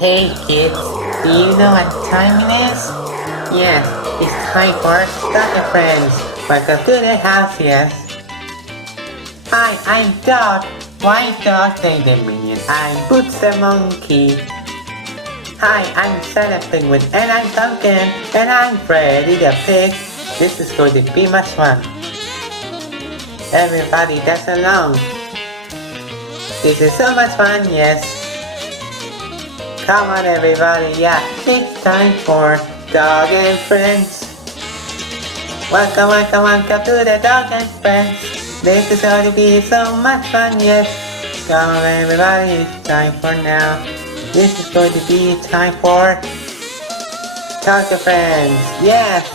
Hey kids, do you know what time it is? Yes, it's time for Dog Friends. Welcome to the house, yes. Hi, I'm Dog. White Dog the Minion. I'm Boots the Monkey. Hi, I'm Santa Penguin and I'm Duncan and I'm Freddy the Pig. This is going to be much fun. Everybody dance along. This is so much fun, yes. Come on everybody, yeah, it's time for Dog and Friends. Welcome to the Dog and Friends. This is going to be so much fun, yes. Come on everybody, it's time for now. This is going to be time for Dog and Friends, yes.